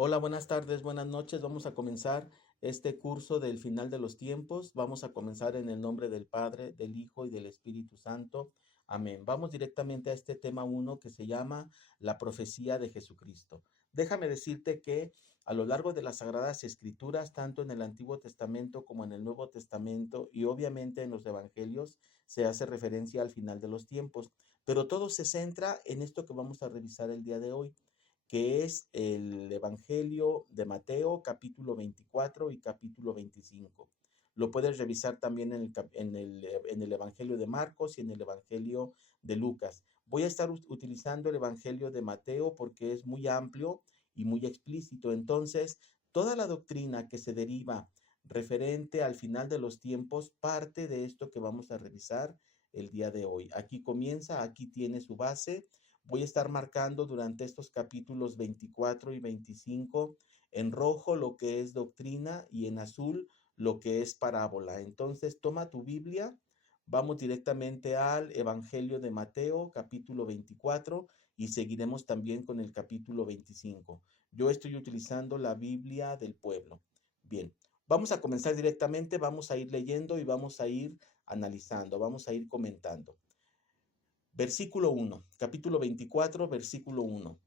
Hola, buenas tardes, buenas noches. Vamos a comenzar este curso del final de los tiempos. Vamos a comenzar en el nombre del Padre, del Hijo y del Espíritu Santo. Amén. Vamos directamente a este tema uno que se llama la profecía de Jesucristo. Déjame decirte que a lo largo de las Sagradas Escrituras, tanto en el Antiguo Testamento como en el Nuevo Testamento y obviamente en los Evangelios, se hace referencia al final de los tiempos, pero todo se centra en esto que vamos a revisar el día de hoy, que es el Evangelio de Mateo, capítulo 24 y capítulo 25. Lo puedes revisar también en el Evangelio de Marcos y en el Evangelio de Lucas. Voy a estar utilizando el Evangelio de Mateo porque es muy amplio y muy explícito. Entonces, toda la doctrina que se deriva referente al final de los tiempos parte de esto que vamos a revisar el día de hoy. Aquí comienza, aquí tiene su base. Voy a estar marcando durante estos capítulos 24 y 25 en rojo lo que es doctrina y en azul lo que es parábola. Entonces, toma tu Biblia, vamos directamente al Evangelio de Mateo, capítulo 24, y seguiremos también con el capítulo 25. Yo estoy utilizando la Biblia del pueblo. Bien, vamos a comenzar directamente, vamos a ir leyendo y vamos a ir analizando, vamos a ir comentando. Versículo 1, capítulo 24, versículo 1.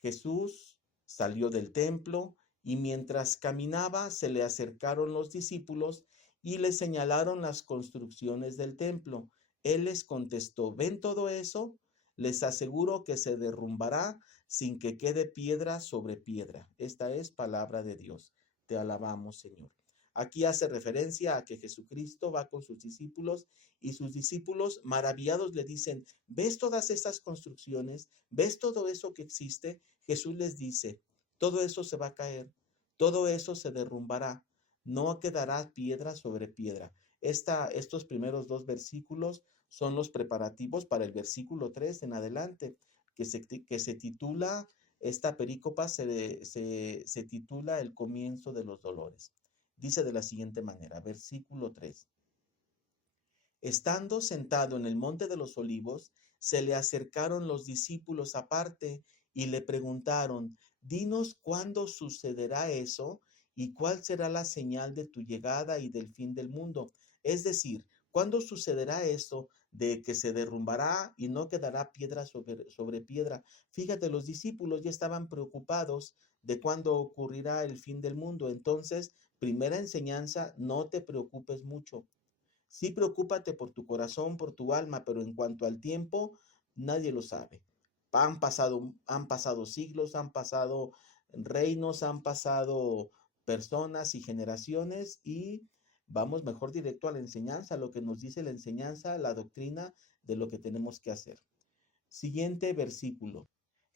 Jesús salió del templo y mientras caminaba se le acercaron los discípulos y le señalaron las construcciones del templo. Él les contestó, ¿ven todo eso? Les aseguro que se derrumbará sin que quede piedra sobre piedra. Esta es palabra de Dios. Te alabamos, Señor. Aquí hace referencia a que Jesucristo va con sus discípulos y sus discípulos maravillados le dicen, ¿ves todas estas construcciones? ¿Ves todo eso que existe? Jesús les dice, todo eso se va a caer, todo eso se derrumbará, no quedará piedra sobre piedra. Estos primeros dos versículos son los preparativos para el versículo 3 en adelante, que se titula, esta perícopa se titula El comienzo de los dolores. Dice de la siguiente manera, versículo 3. Estando sentado en el monte de los olivos, se le acercaron los discípulos aparte y le preguntaron, dinos cuándo sucederá eso y cuál será la señal de tu llegada y del fin del mundo. Es decir, ¿cuándo sucederá eso de que se derrumbará y no quedará piedra sobre piedra? Fíjate, los discípulos ya estaban preocupados de cuándo ocurrirá el fin del mundo. Entonces, primera enseñanza, no te preocupes mucho. Sí, preocúpate por tu corazón, por tu alma, pero en cuanto al tiempo, nadie lo sabe. Han pasado siglos, han pasado reinos, han pasado personas y generaciones y vamos mejor directo a la enseñanza, lo que nos dice la enseñanza, la doctrina de lo que tenemos que hacer. Siguiente versículo.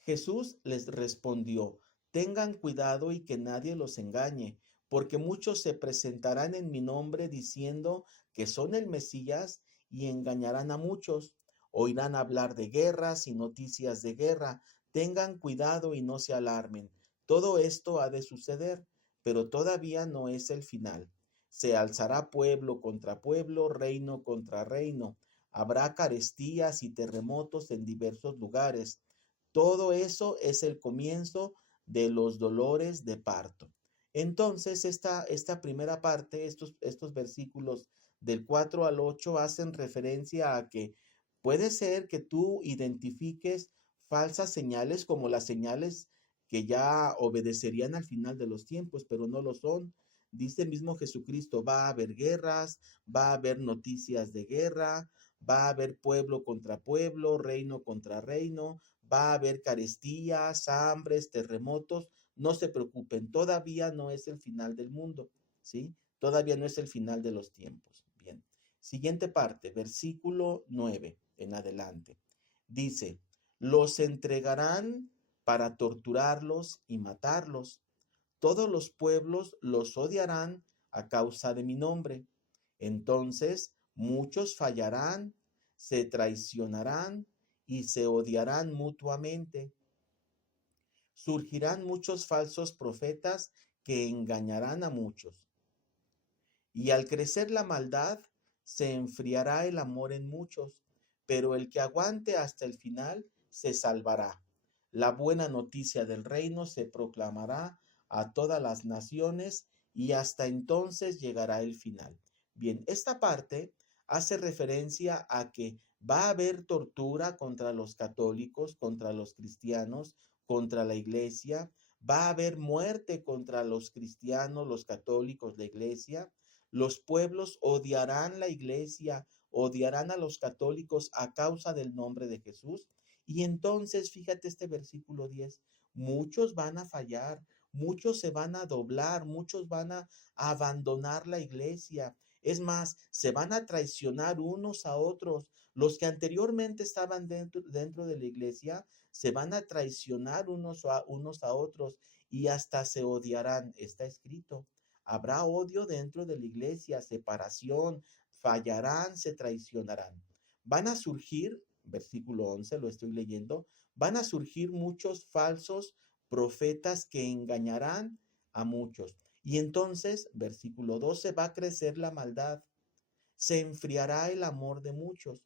Jesús les respondió, tengan cuidado y que nadie los engañe, porque muchos se presentarán en mi nombre diciendo que son el Mesías y engañarán a muchos. Oirán hablar de guerras y noticias de guerra. Tengan cuidado y no se alarmen. Todo esto ha de suceder, pero todavía no es el final. Se alzará pueblo contra pueblo, reino contra reino. Habrá carestías y terremotos en diversos lugares. Todo eso es el comienzo de los dolores de parto. Entonces, esta primera parte, estos versículos del 4 al 8 hacen referencia a que puede ser que tú identifiques falsas señales como las señales que ya obedecerían al final de los tiempos, pero no lo son. Dice mismo Jesucristo, va a haber guerras, va a haber noticias de guerra, va a haber pueblo contra pueblo, reino contra reino, va a haber carestías, hambres, terremotos. No se preocupen, todavía no es el final del mundo, ¿sí? Todavía no es el final de los tiempos. Bien. Siguiente parte, versículo 9 en adelante. Dice, los entregarán para torturarlos y matarlos. Todos los pueblos los odiarán a causa de mi nombre. Entonces muchos fallarán, se traicionarán y se odiarán mutuamente. Surgirán muchos falsos profetas que engañarán a muchos. Y al crecer la maldad, se enfriará el amor en muchos, pero el que aguante hasta el final se salvará. La buena noticia del reino se proclamará a todas las naciones y hasta entonces llegará el final. Bien, esta parte hace referencia a que va a haber tortura contra los católicos, contra los cristianos, contra la iglesia, va a haber muerte contra los cristianos, los católicos, la iglesia. Los pueblos odiarán la iglesia, odiarán a los católicos a causa del nombre de Jesús. Y entonces, fíjate este versículo 10, muchos van a fallar, muchos se van a doblar, muchos van a abandonar la iglesia. Es más, se van a traicionar unos a otros. Los que anteriormente estaban dentro de la iglesia se van a traicionar unos a otros y hasta se odiarán. Está escrito. Habrá odio dentro de la iglesia, separación, fallarán, se traicionarán. Van a surgir, versículo 11, lo estoy leyendo, van a surgir muchos falsos profetas que engañarán a muchos. Y entonces, versículo 12, va a crecer la maldad, se enfriará el amor de muchos.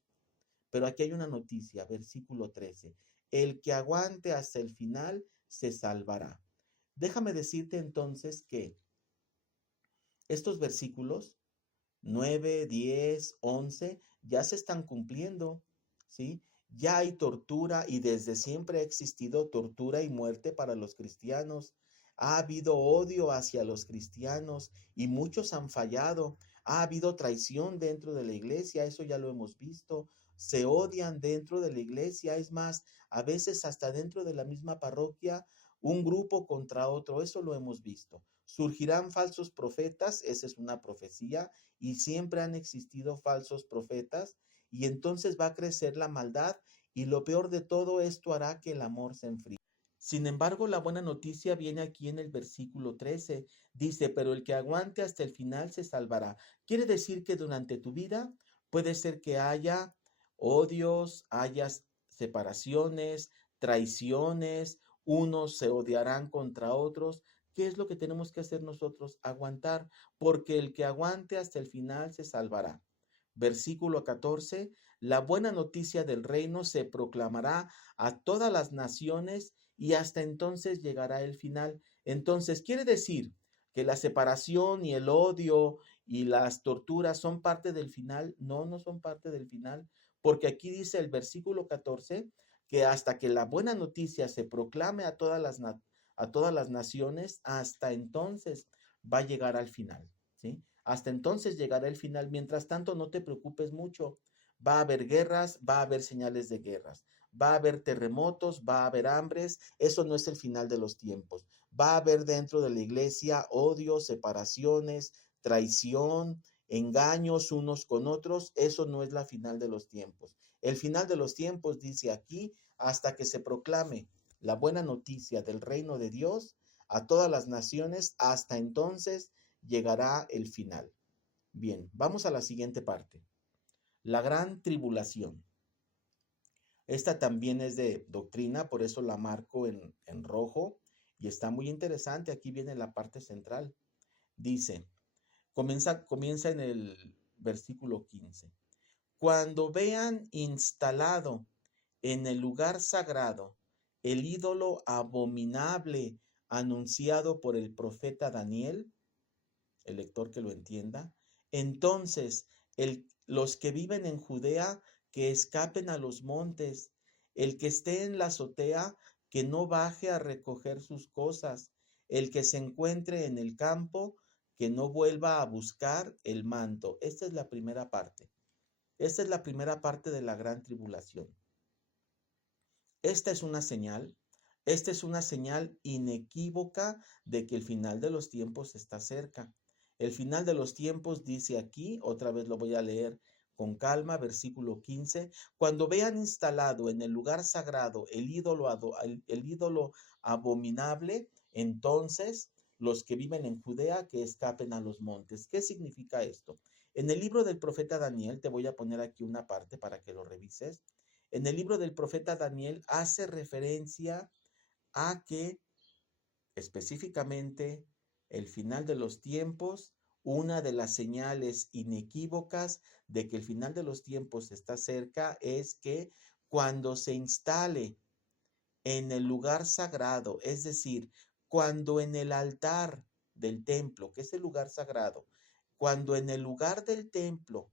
Pero aquí hay una noticia, versículo 13, el que aguante hasta el final se salvará. Déjame decirte entonces que estos versículos 9, 10, 11 ya se están cumpliendo, ¿sí? Ya hay tortura y desde siempre ha existido tortura y muerte para los cristianos. Ha habido odio hacia los cristianos y muchos han fallado. Ha habido traición dentro de la iglesia, eso ya lo hemos visto. Se odian dentro de la iglesia, es más, a veces hasta dentro de la misma parroquia, un grupo contra otro, eso lo hemos visto. Surgirán falsos profetas, esa es una profecía, y siempre han existido falsos profetas, y entonces va a crecer la maldad, y lo peor de todo esto hará que el amor se enfríe. Sin embargo, la buena noticia viene aquí en el versículo 13. Dice, pero el que aguante hasta el final se salvará. Quiere decir que durante tu vida puede ser que haya odios, haya separaciones, traiciones, unos se odiarán contra otros. ¿Qué es lo que tenemos que hacer nosotros? Aguantar, porque el que aguante hasta el final se salvará. Versículo 14, la buena noticia del reino se proclamará a todas las naciones y hasta entonces llegará el final. Entonces, quiere decir que la separación y el odio y las torturas son parte del final. No, no son parte del final, porque aquí dice el versículo 14 que hasta que la buena noticia se proclame a todas las naciones, hasta entonces va a llegar al final, ¿sí? Hasta entonces llegará el final. Mientras tanto, no te preocupes mucho. Va a haber guerras, va a haber señales de guerras, va a haber terremotos, va a haber hambres. Eso no es el final de los tiempos. Va a haber dentro de la iglesia odio, separaciones, traición, engaños unos con otros. Eso no es la final de los tiempos. El final de los tiempos dice aquí, hasta que se proclame la buena noticia del reino de Dios a todas las naciones, hasta entonces llegará el final. Bien, vamos a la siguiente parte. La gran tribulación. Esta también es de doctrina, por eso la marco en rojo y está muy interesante. Aquí viene la parte central. Dice, comienza en el versículo 15. Cuando vean instalado en el lugar sagrado el ídolo abominable anunciado por el profeta Daniel, el lector que lo entienda, entonces los que viven en Judea, que escapen a los montes, el que esté en la azotea, que no baje a recoger sus cosas, el que se encuentre en el campo, que no vuelva a buscar el manto. Esta es la primera parte. Esta es la primera parte de la gran tribulación. Esta es una señal. Esta es una señal inequívoca de que el final de los tiempos está cerca. El final de los tiempos dice aquí, otra vez lo voy a leer con calma, versículo 15, cuando vean instalado en el lugar sagrado el ídolo abominable, entonces los que viven en Judea que escapen a los montes. ¿Qué significa esto? En el libro del profeta Daniel, te voy a poner aquí una parte para que lo revises. En el libro del profeta Daniel hace referencia a que específicamente el final de los tiempos, una de las señales inequívocas de que el final de los tiempos está cerca es que cuando se instale en el lugar sagrado, es decir, cuando en el altar del templo, que es el lugar sagrado, cuando en el lugar del templo,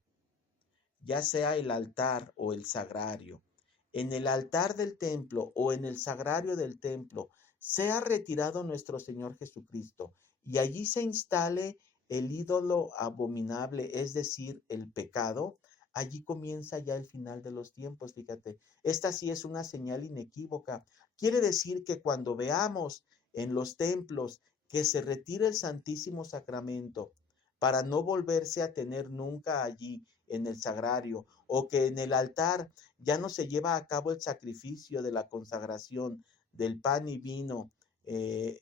ya sea el altar o el sagrario, en el altar del templo o en el sagrario del templo, sea retirado nuestro Señor Jesucristo y allí se instale el ídolo abominable, es decir, el pecado, allí comienza ya el final de los tiempos, fíjate. Esta sí es una señal inequívoca. Quiere decir que cuando veamos en los templos que se retire el Santísimo Sacramento para no volverse a tener nunca allí en el sagrario, o que en el altar ya no se lleva a cabo el sacrificio de la consagración del pan y vino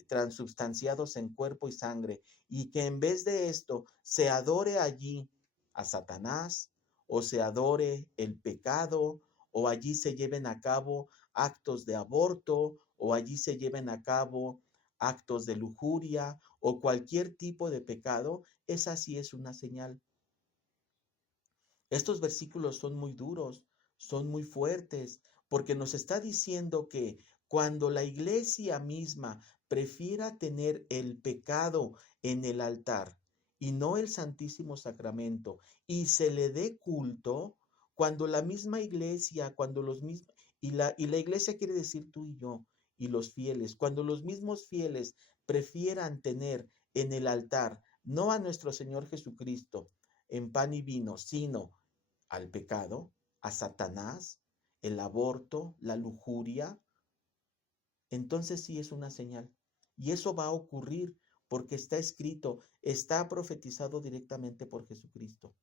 transubstanciados en cuerpo y sangre, y que en vez de esto se adore allí a Satanás, o se adore el pecado, o allí se lleven a cabo actos de aborto, o allí se lleven a cabo actos de lujuria, o cualquier tipo de pecado, esa sí es una señal. Estos versículos son muy duros, son muy fuertes, porque nos está diciendo que cuando la iglesia misma prefiera tener el pecado en el altar y no el Santísimo Sacramento, y se le dé culto, cuando la misma iglesia, cuando los mismos, y la iglesia quiere decir tú y yo, y los fieles, cuando los mismos fieles prefieran tener en el altar, no a nuestro Señor Jesucristo, en pan y vino, sino al pecado, a Satanás, el aborto, la lujuria, entonces sí es una señal. Y eso va a ocurrir porque está escrito, está profetizado directamente por Jesucristo.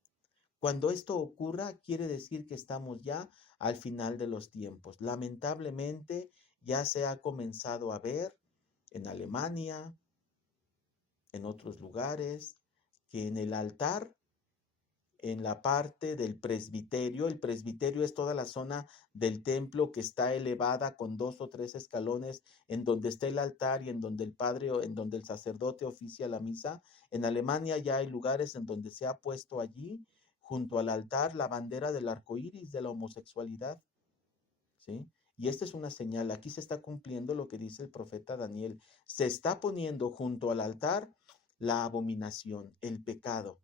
Cuando esto ocurra, quiere decir que estamos ya al final de los tiempos. Lamentablemente, ya se ha comenzado a ver en Alemania, en otros lugares, que en el altar, en la parte del presbiterio. El presbiterio es toda la zona del templo que está elevada con 2 o 3 escalones, en donde está el altar y en donde el padre o en donde el sacerdote oficia la misa. En Alemania ya hay lugares en donde se ha puesto allí, junto al altar, la bandera del arco iris de la homosexualidad, ¿sí? Y esta es una señal. Aquí se está cumpliendo lo que dice el profeta Daniel. Se está poniendo junto al altar la abominación, el pecado.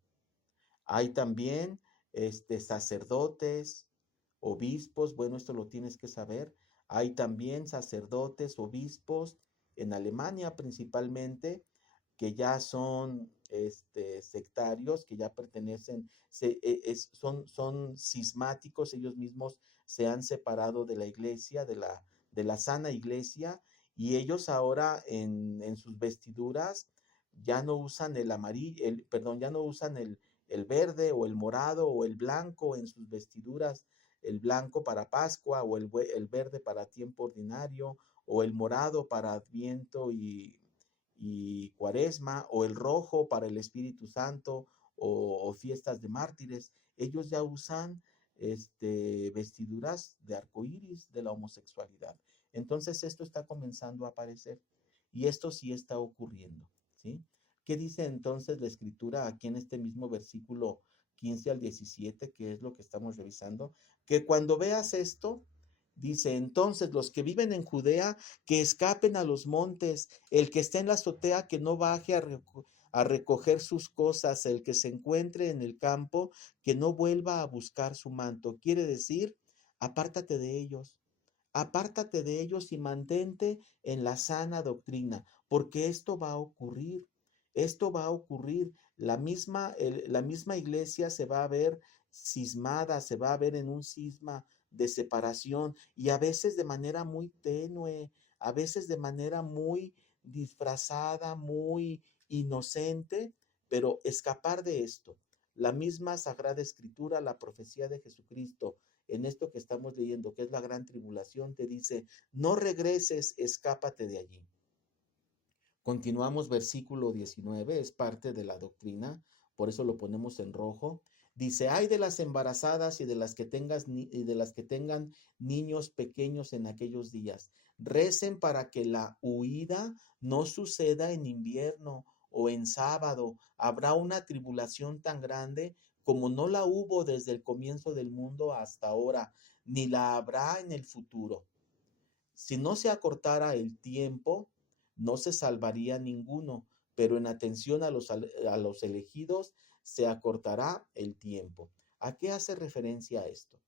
Hay también sacerdotes, obispos, bueno, esto lo tienes que saber. Hay también sacerdotes, obispos en Alemania principalmente, que ya son sectarios, que ya pertenecen, son cismáticos, ellos mismos se han separado de la iglesia, de la sana iglesia, y ellos ahora en sus vestiduras ya no usan el amarillo, perdón, ya no usan el verde o el morado o el blanco en sus vestiduras, el blanco para Pascua o el verde para tiempo ordinario o el morado para Adviento y Cuaresma o el rojo para el Espíritu Santo o fiestas de mártires. Ellos ya usan vestiduras de arcoíris de la homosexualidad. Entonces esto está comenzando a aparecer y esto sí está ocurriendo, ¿sí? ¿Qué dice entonces la escritura aquí en este mismo versículo 15 al 17, que es lo que estamos revisando? Que cuando veas esto, dice, entonces los que viven en Judea, que escapen a los montes, el que esté en la azotea, que no baje a recoger sus cosas, el que se encuentre en el campo, que no vuelva a buscar su manto. Quiere decir, apártate de ellos. Apártate de ellos y mantente en la sana doctrina, porque esto va a ocurrir. Esto va a ocurrir. La misma iglesia se va a ver cismada, se va a ver en un cisma de separación y a veces de manera muy tenue, a veces de manera muy disfrazada, muy inocente, pero escapar de esto. La misma Sagrada Escritura, la profecía de Jesucristo, en esto que estamos leyendo, que es la gran tribulación, te dice, no regreses, escápate de allí. Continuamos versículo 19, es parte de la doctrina, por eso lo ponemos en rojo. Dice, ay de las embarazadas y de las que tengan niños pequeños en aquellos días. Recen para que la huida no suceda en invierno o en sábado. Habrá una tribulación tan grande como no la hubo desde el comienzo del mundo hasta ahora, ni la habrá en el futuro. Si no se acortara el tiempo, no se salvaría ninguno, pero en atención a los elegidos se acortará el tiempo. ¿A qué hace referencia esto?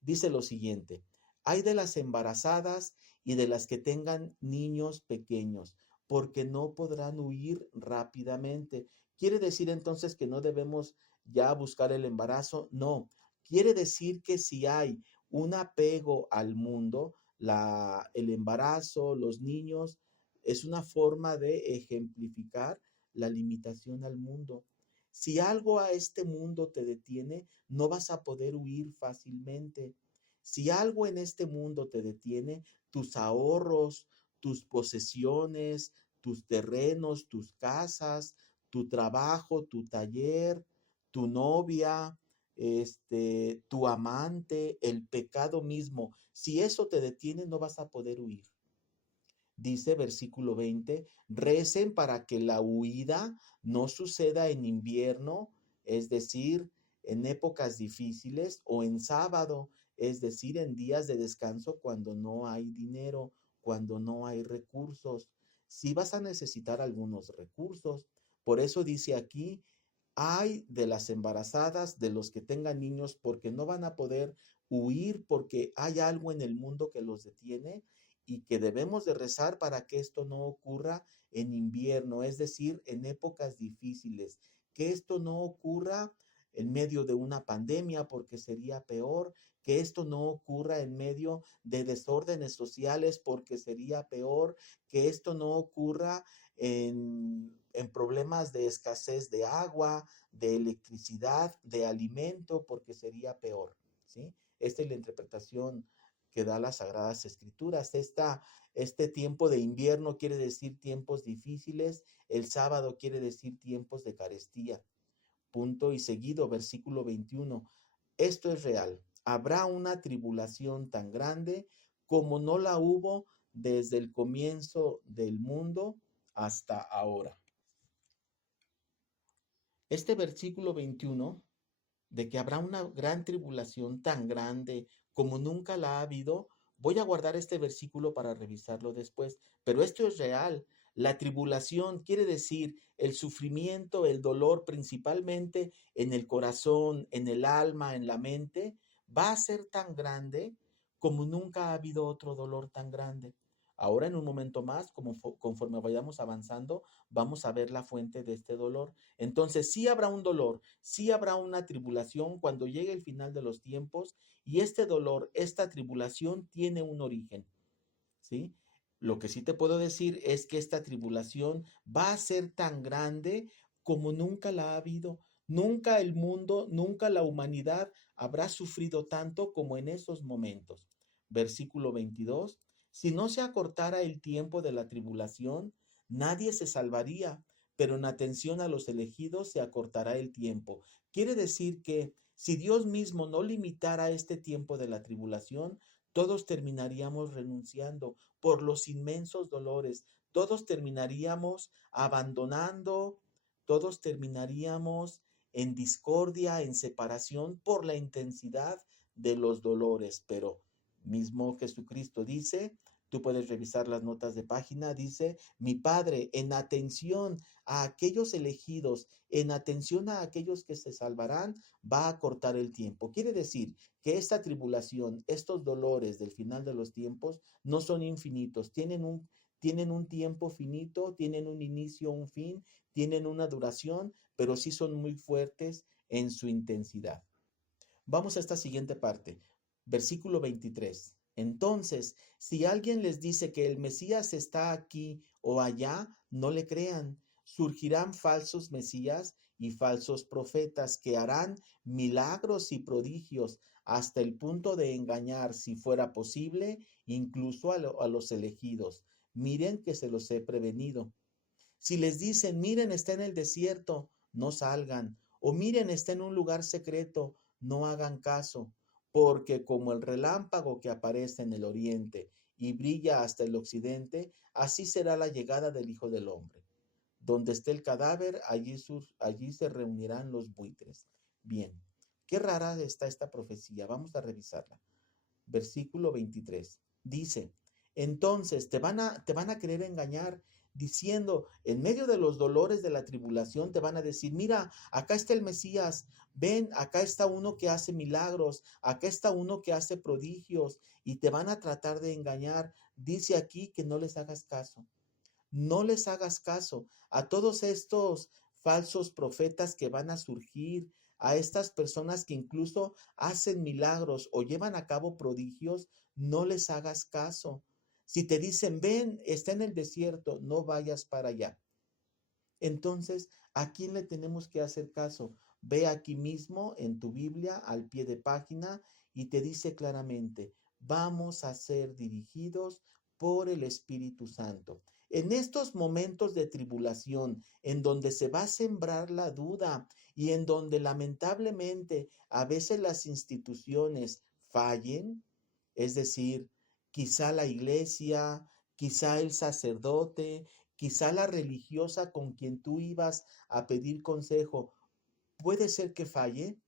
Dice lo siguiente: hay de las embarazadas y de las que tengan niños pequeños, porque no podrán huir rápidamente. ¿Quiere decir entonces que no debemos ya buscar el embarazo? No, quiere decir que si hay un apego al mundo, el embarazo, los niños, es una forma de ejemplificar la limitación al mundo. Si algo a este mundo te detiene, no vas a poder huir fácilmente. Si algo en este mundo te detiene, tus ahorros, tus posesiones, tus terrenos, tus casas, tu trabajo, tu taller, tu novia, tu amante, el pecado mismo, si eso te detiene, no vas a poder huir. Dice versículo 20, recen para que la huida no suceda en invierno, es decir, en épocas difíciles, o en sábado, es decir, en días de descanso cuando no hay dinero, cuando no hay recursos. Sí vas a necesitar algunos recursos. Por eso dice aquí, ay de las embarazadas, de los que tengan niños, porque no van a poder huir, porque hay algo en el mundo que los detiene y que debemos de rezar para que esto no ocurra en invierno, es decir, en épocas difíciles, que esto no ocurra en medio de una pandemia, porque sería peor, que esto no ocurra en medio de desórdenes sociales, porque sería peor, que esto no ocurra en problemas de escasez de agua, de electricidad, de alimento, porque sería peor, ¿sí? Esta es la interpretación que da las Sagradas Escrituras. Este tiempo de invierno quiere decir tiempos difíciles, el sábado quiere decir tiempos de carestía. Punto y seguido, versículo 21. Esto es real. Habrá una tribulación tan grande como no la hubo desde el comienzo del mundo hasta ahora. Este versículo 21 de que habrá una gran tribulación tan grande como nunca la ha habido, voy a guardar este versículo para revisarlo después, pero esto es real. La tribulación quiere decir el sufrimiento, el dolor, principalmente en el corazón, en el alma, en la mente, va a ser tan grande como nunca ha habido otro dolor tan grande. Ahora en un momento más, conforme vayamos avanzando, vamos a ver la fuente de este dolor. Entonces sí habrá un dolor, sí habrá una tribulación cuando llegue el final de los tiempos, y este dolor, esta tribulación tiene un origen, ¿sí? Lo que sí te puedo decir es que esta tribulación va a ser tan grande como nunca la ha habido. Nunca el mundo, nunca la humanidad habrá sufrido tanto como en esos momentos. Versículo 22. Si no se acortara el tiempo de la tribulación, nadie se salvaría, pero en atención a los elegidos se acortará el tiempo. Quiere decir que si Dios mismo no limitara este tiempo de la tribulación, todos terminaríamos renunciando por los inmensos dolores, todos terminaríamos abandonando, todos terminaríamos en discordia, en separación por la intensidad de los dolores. Pero mismo Jesucristo dice, tú puedes revisar las notas de página, dice, mi Padre, en atención a aquellos elegidos, en atención a aquellos que se salvarán, va a cortar el tiempo. Quiere decir que esta tribulación, estos dolores del final de los tiempos, no son infinitos, tienen un tiempo finito, tienen un inicio, un fin, tienen una duración, pero sí son muy fuertes en su intensidad. Vamos a esta siguiente parte, versículo 23. Entonces, si alguien les dice que el Mesías está aquí o allá, no le crean. Surgirán falsos Mesías y falsos profetas que harán milagros y prodigios hasta el punto de engañar, si fuera posible, incluso a los elegidos. Miren que se los he prevenido. Si les dicen, miren, está en el desierto, no salgan. O miren, está en un lugar secreto, no hagan caso. Porque como el relámpago que aparece en el oriente y brilla hasta el occidente, así será la llegada del Hijo del Hombre. Donde esté el cadáver, allí se reunirán los buitres. Bien, qué rara está esta profecía. Vamos a revisarla. Versículo 23. Dice, entonces te van a querer engañar diciendo, en medio de los dolores de la tribulación, te van a decir, mira, acá está el Mesías, ven, acá está uno que hace milagros, acá está uno que hace prodigios, y te van a tratar de engañar. Dice aquí que no les hagas caso. No les hagas caso a todos estos falsos profetas que van a surgir, a estas personas que incluso hacen milagros o llevan a cabo prodigios. No les hagas caso. Si te dicen, ven, está en el desierto, no vayas para allá. Entonces, ¿a quién le tenemos que hacer caso? Ve aquí mismo en tu Biblia, al pie de página, y te dice claramente, vamos a ser dirigidos por el Espíritu Santo. En estos momentos de tribulación, en donde se va a sembrar la duda y en donde lamentablemente a veces las instituciones fallen, es decir, quizá la iglesia, quizá el sacerdote, quizá la religiosa con quien tú ibas a pedir consejo, puede ser que falle,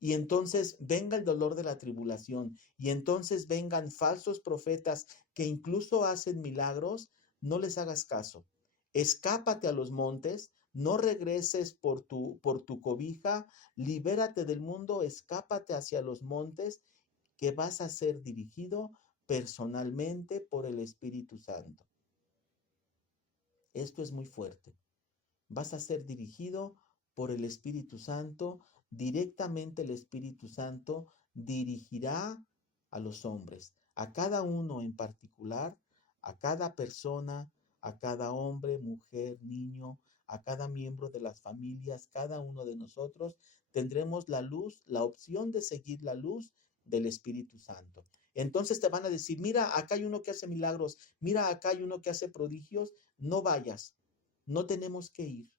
y entonces venga el dolor de la tribulación, y entonces vengan falsos profetas que incluso hacen milagros. No les hagas caso. Escápate a los montes, no regreses por tu cobija, libérate del mundo, escápate hacia los montes, que vas a ser dirigido personalmente por el Espíritu Santo. Esto es muy fuerte. Vas a ser dirigido por el Espíritu Santo. Directamente el Espíritu Santo dirigirá a los hombres, a cada uno en particular, a cada persona, a cada hombre, mujer, niño, a cada miembro de las familias. Cada uno de nosotros tendremos la luz, la opción de seguir la luz del Espíritu Santo. Entonces te van a decir, mira, acá hay uno que hace milagros, mira, acá hay uno que hace prodigios, no vayas, no tenemos que ir.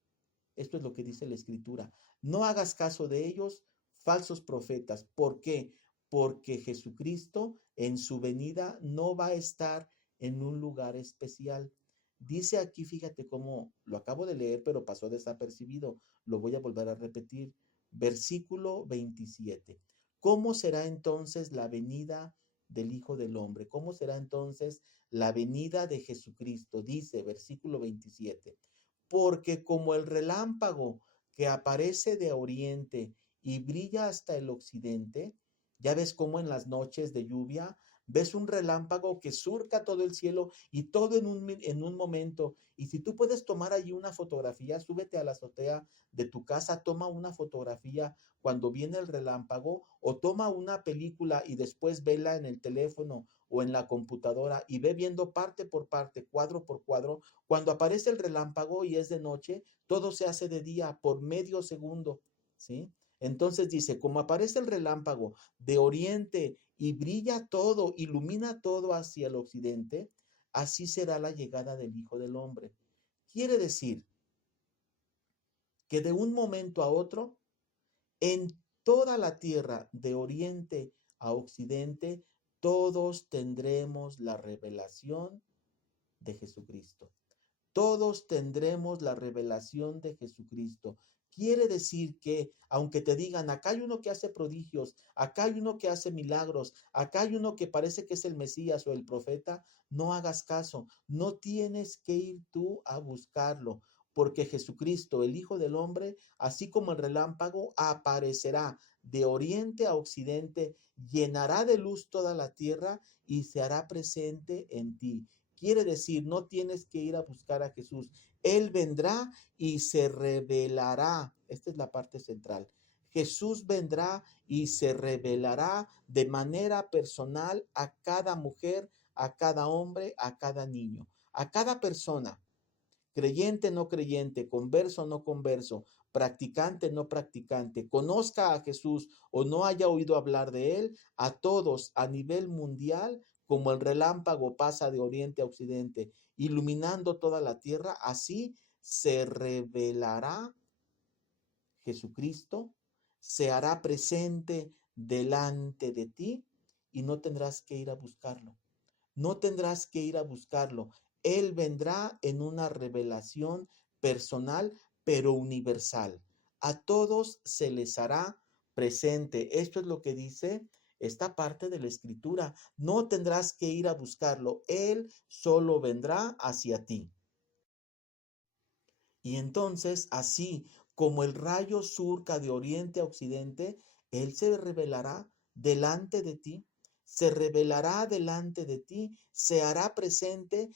Esto es lo que dice la Escritura. No hagas caso de ellos, falsos profetas. ¿Por qué? Porque Jesucristo en su venida no va a estar en un lugar especial. Dice aquí, fíjate cómo lo acabo de leer, pero pasó desapercibido. Lo voy a volver a repetir. Versículo 27. ¿Cómo será entonces la venida del Hijo del Hombre? ¿Cómo será entonces la venida de Jesucristo? Dice, versículo 27. Porque como el relámpago que aparece de oriente y brilla hasta el occidente, ya ves cómo en las noches de lluvia ves un relámpago que surca todo el cielo y todo en un momento. Y si tú puedes tomar allí una fotografía, súbete a la azotea de tu casa, toma una fotografía cuando viene el relámpago, o toma una película y después vela en el teléfono o en la computadora y ve viendo parte por parte, cuadro por cuadro. Cuando aparece el relámpago y es de noche, todo se hace de día por medio segundo, ¿sí? Entonces dice, como aparece el relámpago de oriente y brilla todo, ilumina todo hacia el occidente, así será la llegada del Hijo del Hombre. Quiere decir que de un momento a otro, en toda la tierra, de oriente a occidente, todos tendremos la revelación de Jesucristo. Todos tendremos la revelación de Jesucristo. Quiere decir que, aunque te digan, acá hay uno que hace prodigios, acá hay uno que hace milagros, acá hay uno que parece que es el Mesías o el profeta, no hagas caso. No tienes que ir tú a buscarlo, porque Jesucristo, el Hijo del Hombre, así como el relámpago, aparecerá de oriente a occidente, llenará de luz toda la tierra y se hará presente en ti. Quiere decir, no tienes que ir a buscar a Jesús. Él vendrá y se revelará. Esta es la parte central. Jesús vendrá y se revelará de manera personal a cada mujer, a cada hombre, a cada niño, a cada persona, creyente, no creyente, converso, no converso, practicante, no practicante, conozca a Jesús o no haya oído hablar de él. A todos a nivel mundial, como el relámpago pasa de oriente a occidente, iluminando toda la tierra, así se revelará Jesucristo, se hará presente delante de ti y no tendrás que ir a buscarlo. No tendrás que ir a buscarlo. Él vendrá en una revelación personal, pero universal. A todos se les hará presente. Esto es lo que dice esta parte de la Escritura. No tendrás que ir a buscarlo. Él solo vendrá hacia ti. Y entonces, así como el rayo surca de oriente a occidente, Él se revelará delante de ti, se revelará delante de ti, se hará presente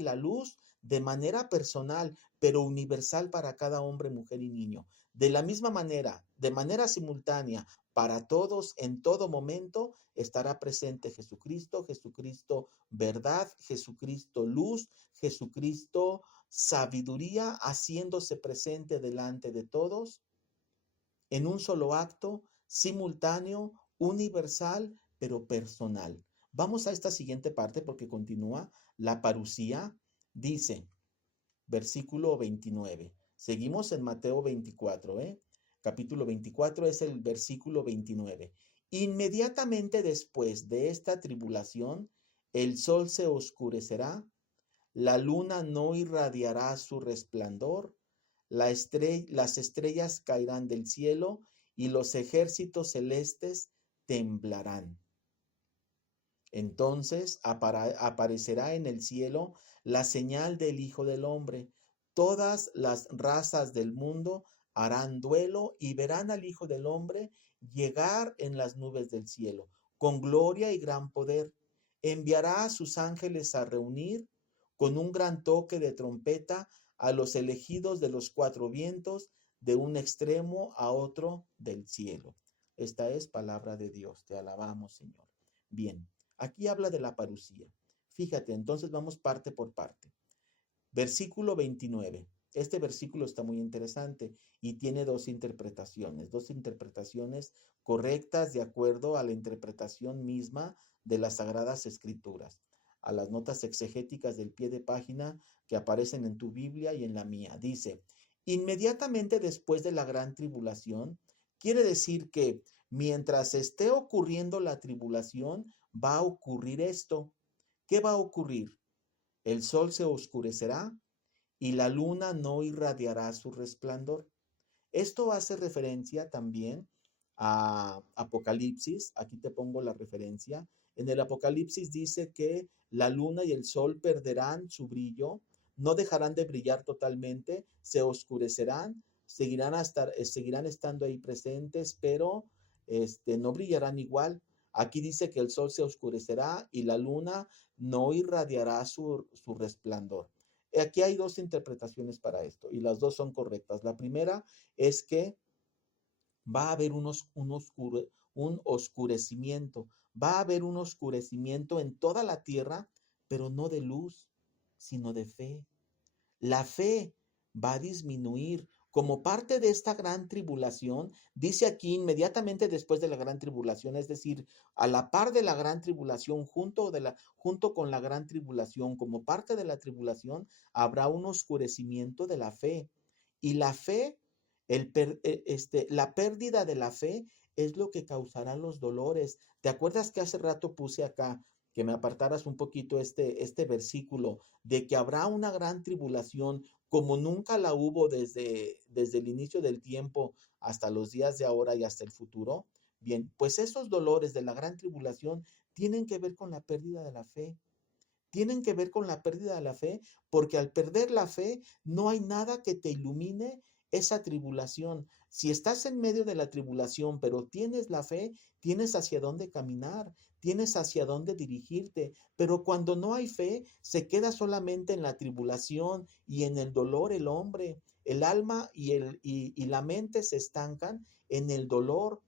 la luz de manera personal, pero universal para cada hombre, mujer y niño. De la misma manera, de manera simultánea, para todos, en todo momento, estará presente Jesucristo, Jesucristo verdad, Jesucristo luz, Jesucristo sabiduría, haciéndose presente delante de todos en un solo acto, simultáneo, universal, pero personal. Vamos a esta siguiente parte porque continúa la parusía. Dice, versículo 29. Seguimos en Mateo 24, Capítulo 24 es el versículo 29. Inmediatamente después de esta tribulación, el sol se oscurecerá, la luna no irradiará su resplandor, las estrellas caerán del cielo y los ejércitos celestes temblarán. Entonces aparecerá en el cielo la señal del Hijo del Hombre. Todas las razas del mundo harán duelo y verán al Hijo del Hombre llegar en las nubes del cielo, con gloria y gran poder. Enviará a sus ángeles a reunir con un gran toque de trompeta a los elegidos de los cuatro vientos, de un extremo a otro del cielo. Esta es palabra de Dios. Te alabamos, Señor. Bien. Aquí habla de la parusía. Fíjate, entonces vamos parte por parte. Versículo 29. Este versículo está muy interesante y tiene dos interpretaciones correctas de acuerdo a la interpretación misma de las Sagradas Escrituras, a las notas exegéticas del pie de página que aparecen en tu Biblia y en la mía. Dice, inmediatamente después de la gran tribulación, quiere decir que mientras esté ocurriendo la tribulación, va a ocurrir esto. ¿Qué va a ocurrir? El sol se oscurecerá y la luna no irradiará su resplandor. Esto hace referencia también a Apocalipsis. Aquí te pongo la referencia. En el Apocalipsis dice que la luna y el sol perderán su brillo, no dejarán de brillar totalmente, se oscurecerán, seguirán estando ahí presentes, pero no brillarán igual. Aquí dice que el sol se oscurecerá y la luna no irradiará su resplandor. Aquí hay dos interpretaciones para esto y las dos son correctas. La primera es que va a haber un oscurecimiento, va a haber un oscurecimiento en toda la tierra, pero no de luz, sino de fe. La fe va a disminuir como parte de esta gran tribulación. Dice aquí inmediatamente después de la gran tribulación, es decir, a la par de la gran tribulación, junto con la gran tribulación, como parte de la tribulación, habrá un oscurecimiento de la fe. Y la fe, la pérdida de la fe es lo que causará los dolores. ¿Te acuerdas que hace rato puse acá que me apartaras un poquito este versículo de que habrá una gran tribulación como nunca la hubo desde el inicio del tiempo hasta los días de ahora y hasta el futuro? Bien, pues esos dolores de la gran tribulación tienen que ver con la pérdida de la fe. Tienen que ver con la pérdida de la fe, porque al perder la fe no hay nada que te ilumine esa tribulación. Si estás en medio de la tribulación, pero tienes la fe, tienes hacia dónde caminar, tienes hacia dónde dirigirte. Pero cuando no hay fe, se queda solamente en la tribulación y en el dolor el hombre. El alma y la mente se estancan en el dolor,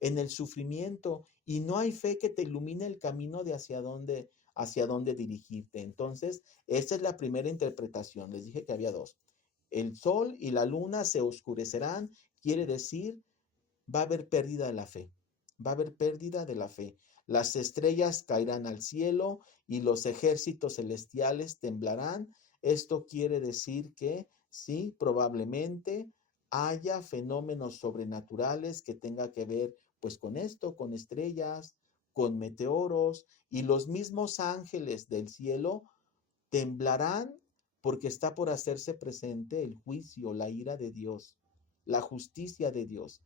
en el sufrimiento, y no hay fe que te ilumine el camino de hacia dónde dirigirte. Entonces, esta es la primera interpretación. Les dije que había dos. El sol y la luna se oscurecerán, quiere decir, va a haber pérdida de la fe. Va a haber pérdida de la fe. Las estrellas caerán al cielo y los ejércitos celestiales temblarán. Esto quiere decir que sí, probablemente haya fenómenos sobrenaturales que tenga que ver pues con esto, con estrellas, con meteoros, y los mismos ángeles del cielo temblarán porque está por hacerse presente el juicio, la ira de Dios, la justicia de Dios.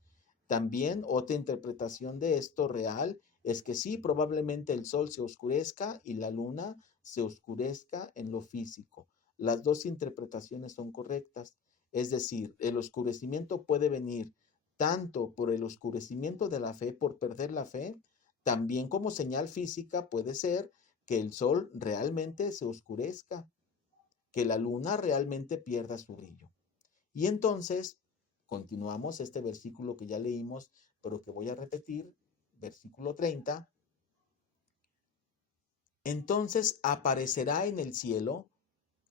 También otra interpretación de esto real es que sí, probablemente el sol se oscurezca y la luna se oscurezca en lo físico. Las dos interpretaciones son correctas. Es decir, el oscurecimiento puede venir tanto por el oscurecimiento de la fe, por perder la fe, también como señal física puede ser que el sol realmente se oscurezca, que la luna realmente pierda su brillo. Y entonces, continuamos este versículo que ya leímos, pero que voy a repetir, versículo 30. Entonces aparecerá en el cielo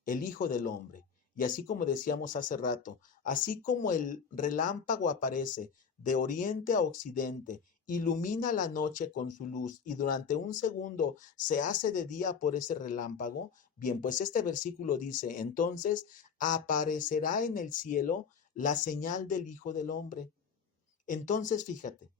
el Hijo del Hombre. Y así como decíamos hace rato, así como el relámpago aparece de oriente a occidente, ilumina la noche con su luz y durante un segundo se hace de día por ese relámpago, bien, pues este versículo dice, entonces aparecerá en el cielo la señal del Hijo del Hombre. Entonces, fíjate,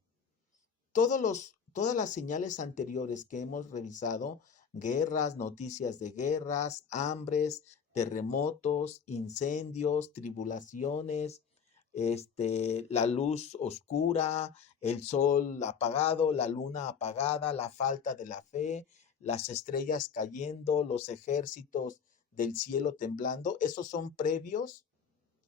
todas las señales anteriores que hemos revisado, guerras, noticias de guerras, hambres, terremotos, incendios, tribulaciones, la luz oscura, el sol apagado, la luna apagada, la falta de la fe, las estrellas cayendo, los ejércitos del cielo temblando, esos son previos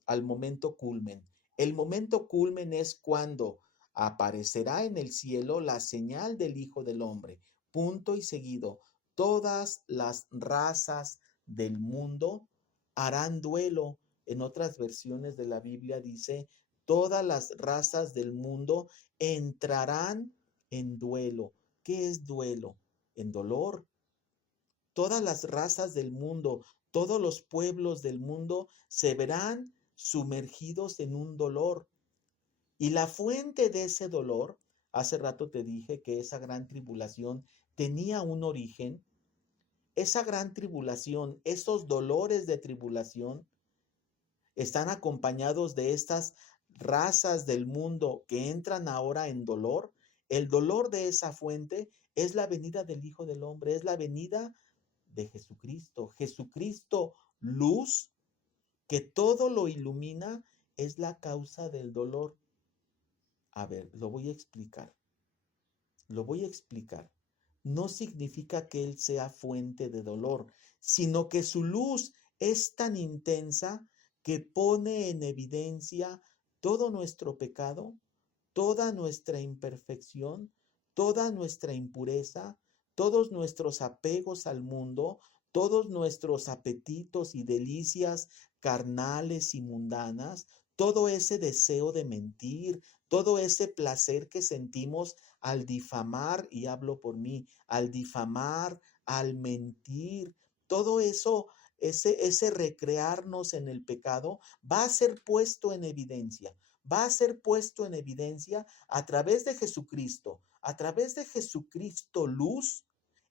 al momento culmen. El momento culmen es cuando aparecerá en el cielo la señal del Hijo del Hombre. Punto y seguido. Todas las razas del mundo harán duelo. En otras versiones de la Biblia dice, todas las razas del mundo entrarán en duelo. ¿Qué es duelo? En dolor. Todas las razas del mundo, todos los pueblos del mundo se verán sumergidos en un dolor. Y la fuente de ese dolor, hace rato te dije que esa gran tribulación tenía un origen. Esa gran tribulación, esos dolores de tribulación, están acompañados de estas razas del mundo que entran ahora en dolor. El dolor de esa fuente es la venida del Hijo del Hombre, es la venida de Jesucristo. Jesucristo, luz, que todo lo ilumina, es la causa del dolor. A ver, lo voy a explicar. Lo voy a explicar. No significa que Él sea fuente de dolor, sino que su luz es tan intensa que pone en evidencia todo nuestro pecado, toda nuestra imperfección, toda nuestra impureza, todos nuestros apegos al mundo, todos nuestros apetitos y delicias carnales y mundanas, todo ese deseo de mentir, todo ese placer que sentimos al difamar, y hablo por mí, al difamar, al mentir, todo eso, ese recrearnos en el pecado, va a ser puesto en evidencia. Va a ser puesto en evidencia a través de Jesucristo, a través de Jesucristo luz,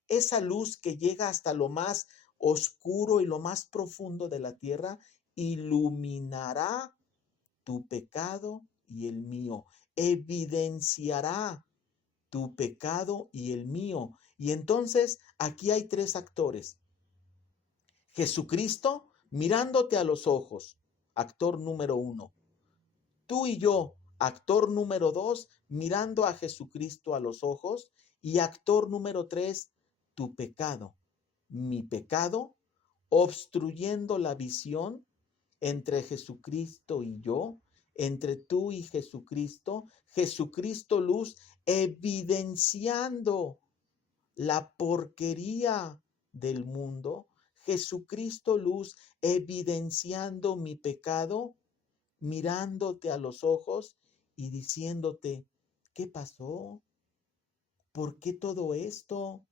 esa luz que llega hasta lo más oscuro y lo más profundo de la tierra, iluminará tu pecado y el mío, evidenciará tu pecado y el mío. Y entonces aquí hay tres actores. Jesucristo mirándote a los ojos, actor número uno. Tú y yo, actor número dos, mirando a Jesucristo a los ojos. Y actor número tres, tu pecado, mi pecado, obstruyendo la visión entre Jesucristo y yo, entre tú y Jesucristo, Jesucristo luz, evidenciando la porquería del mundo, Jesucristo luz, evidenciando mi pecado, mirándote a los ojos y diciéndote, ¿qué pasó? ¿Por qué todo esto?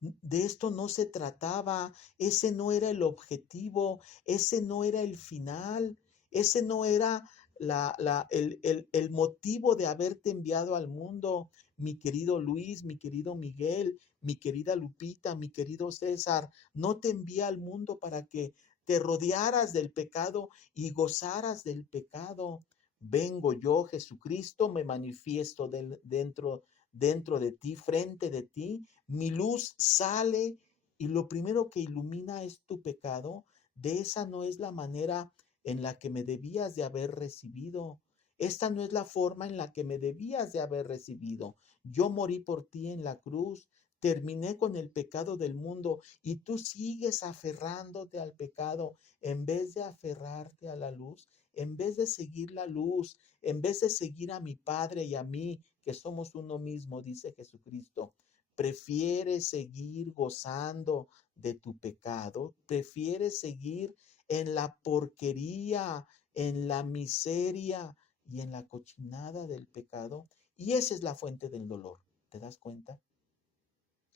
De esto no se trataba, ese no era el objetivo, ese no era el final, ese no era el motivo de haberte enviado al mundo, mi querido Luis, mi querido Miguel, mi querida Lupita, mi querido César. No te envié al mundo para que te rodearas del pecado y gozaras del pecado. Vengo yo, Jesucristo, me manifiesto dentro de ti, frente de ti, mi luz sale y lo primero que ilumina es tu pecado. De esa no es la manera en la que me debías de haber recibido. Esta no es la forma en la que me debías de haber recibido. Yo morí por ti en la cruz, terminé con el pecado del mundo y tú sigues aferrándote al pecado en vez de aferrarte a la luz, en vez de seguir la luz, en vez de seguir a mi Padre y a mí, que somos uno mismo, dice Jesucristo. Prefieres seguir gozando de tu pecado, prefieres seguir en la porquería, en la miseria y en la cochinada del pecado. Y esa es la fuente del dolor. ¿Te das cuenta?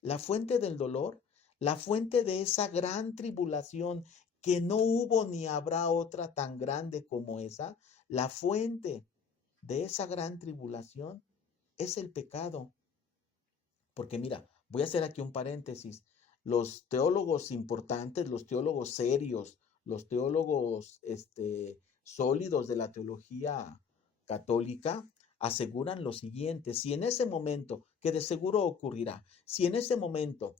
La fuente del dolor, la fuente de esa gran tribulación que no hubo ni habrá otra tan grande como esa, la fuente de esa gran tribulación es el pecado. Porque mira, voy a hacer aquí un paréntesis. Los teólogos importantes, los teólogos serios, los teólogos sólidos de la teología católica aseguran lo siguiente: si en ese momento, que de seguro ocurrirá, si en ese momento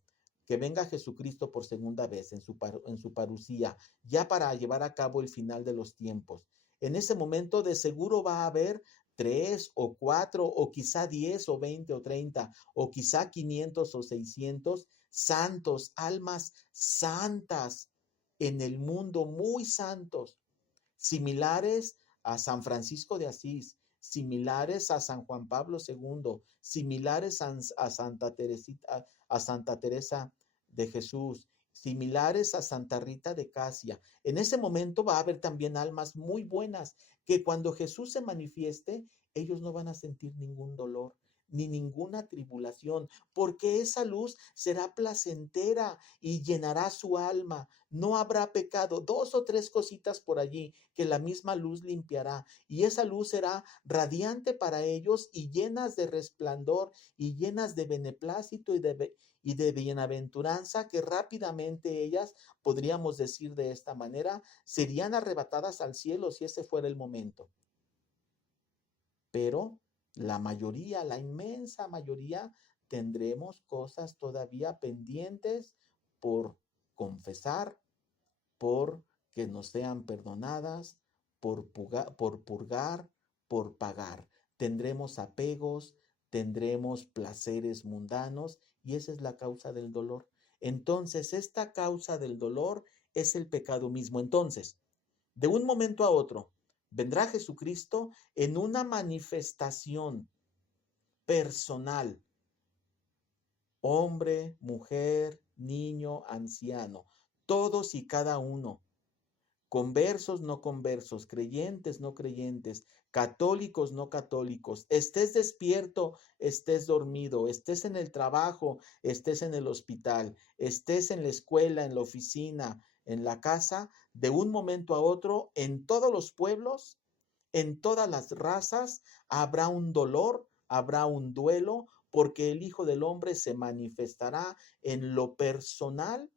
que venga Jesucristo por segunda vez en su parucía, ya para llevar a cabo el final de los tiempos, en ese momento de seguro va a haber 3 o 4 o quizá 10 o 20 o 30 o quizá 500 o 600 santos, almas santas en el mundo, muy santos, similares a San Francisco de Asís, similares a San Juan Pablo II, similares a Santa Teresita, a Santa Teresa de Jesús, similares a Santa Rita de Casia. En ese momento va a haber también almas muy buenas que cuando Jesús se manifieste, ellos no van a sentir ningún dolor ni ninguna tribulación, porque esa luz será placentera y llenará su alma. No habrá pecado, 2 o 3 cositas por allí que la misma luz limpiará, y esa luz será radiante para ellos y llenas de resplandor y llenas de beneplácito y de bienaventuranza, que rápidamente ellas, podríamos decir de esta manera, serían arrebatadas al cielo si ese fuera el momento. Pero la mayoría, la inmensa mayoría, tendremos cosas todavía pendientes por confesar, por que nos sean perdonadas, por purgar, por pagar. Tendremos apegos, tendremos placeres mundanos y esa es la causa del dolor. Entonces, esta causa del dolor es el pecado mismo. Entonces, de un momento a otro, vendrá Jesucristo en una manifestación personal, hombre, mujer, niño, anciano, todos y cada uno, conversos, no conversos, creyentes, no creyentes, católicos, no católicos, estés despierto, estés dormido, estés en el trabajo, estés en el hospital, estés en la escuela, en la oficina, en la casa, de un momento a otro, en todos los pueblos, en todas las razas, habrá un dolor, habrá un duelo, porque el Hijo del Hombre se manifestará en lo personal,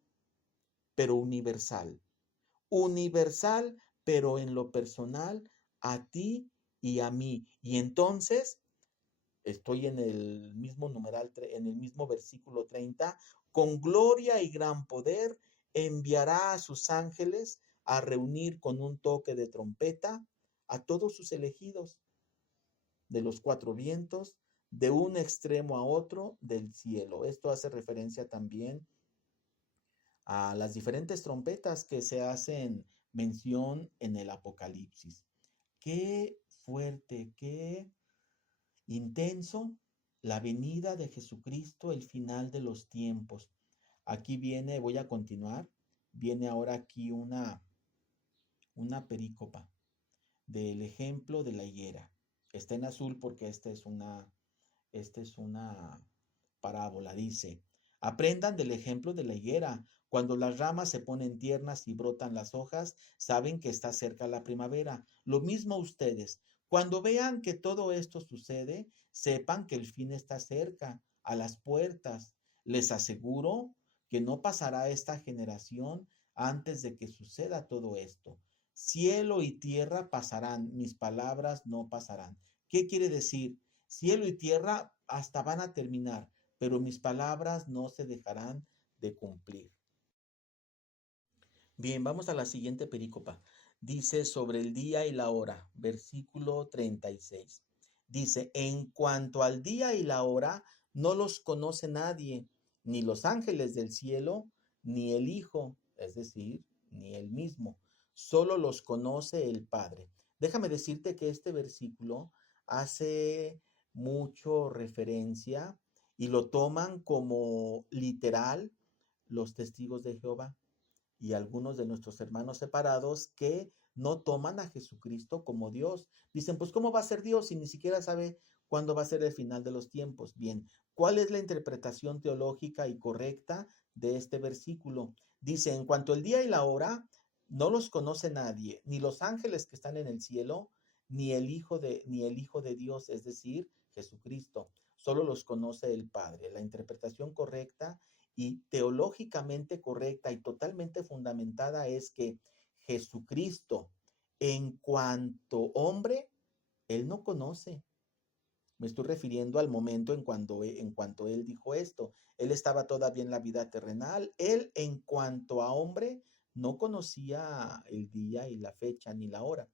pero universal. Universal, pero en lo personal, a ti y a mí. Y entonces, estoy en el mismo numeral, en el mismo versículo 30, con gloria y gran poder enviará a sus ángeles a reunir con un toque de trompeta a todos sus elegidos de los 4 vientos, de un extremo a otro del cielo. Esto hace referencia también a las diferentes trompetas que se hacen mención en el Apocalipsis. Qué fuerte, qué intenso la venida de Jesucristo, el final de los tiempos. Aquí viene, voy a continuar, viene ahora aquí una perícopa del ejemplo de la higuera. Está en azul porque esta es una parábola. Dice: aprendan del ejemplo de la higuera. Cuando las ramas se ponen tiernas y brotan las hojas, saben que está cerca la primavera. Lo mismo ustedes. Cuando vean que todo esto sucede, sepan que el fin está cerca, a las puertas. Les aseguro que no pasará esta generación antes de que suceda todo esto. Cielo y tierra pasarán, mis palabras no pasarán. ¿Qué quiere decir? Cielo y tierra hasta van a terminar, pero mis palabras no se dejarán de cumplir. Bien, vamos a la siguiente perícopa. Dice sobre el día y la hora, versículo 36. Dice: en cuanto al día y la hora, no los conoce nadie, ni los ángeles del cielo, ni el Hijo, es decir, ni él mismo. Solo los conoce el Padre. Déjame decirte que este versículo hace mucho referencia y lo toman como literal los testigos de Jehová y algunos de nuestros hermanos separados que no toman a Jesucristo como Dios. Dicen, pues ¿cómo va a ser Dios si ni siquiera sabe cuándo va a ser el final de los tiempos? Bien, ¿cuál es la interpretación teológica y correcta de este versículo? Dice, en cuanto el día y la hora, no los conoce nadie, ni los ángeles que están en el cielo, ni el Hijo de Dios, es decir, Jesucristo. Solo los conoce el Padre. La interpretación correcta y teológicamente correcta y totalmente fundamentada es que Jesucristo, en cuanto hombre, él no conoce. Me estoy refiriendo al momento en cuanto él dijo esto. Él estaba todavía en la vida terrenal. Él, en cuanto a hombre, no conocía el día y la fecha ni la hora.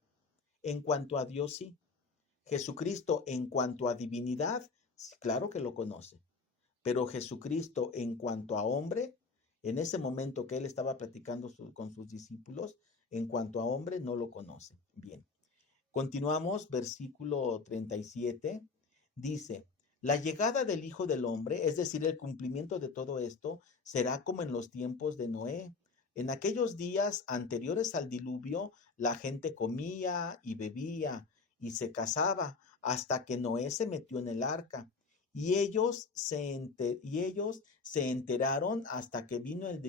En cuanto a Dios, sí. Jesucristo, en cuanto a divinidad, sí, claro que lo conoce. Pero Jesucristo, en cuanto a hombre, en ese momento que él estaba platicando con sus discípulos, en cuanto a hombre, no lo conoce. Bien, continuamos, versículo 37, dice, la llegada del Hijo del Hombre, es decir, el cumplimiento de todo esto, será como en los tiempos de Noé. En aquellos días anteriores al diluvio, la gente comía y bebía y se casaba hasta que Noé se metió en el arca. Y ellos se enteraron hasta que vino el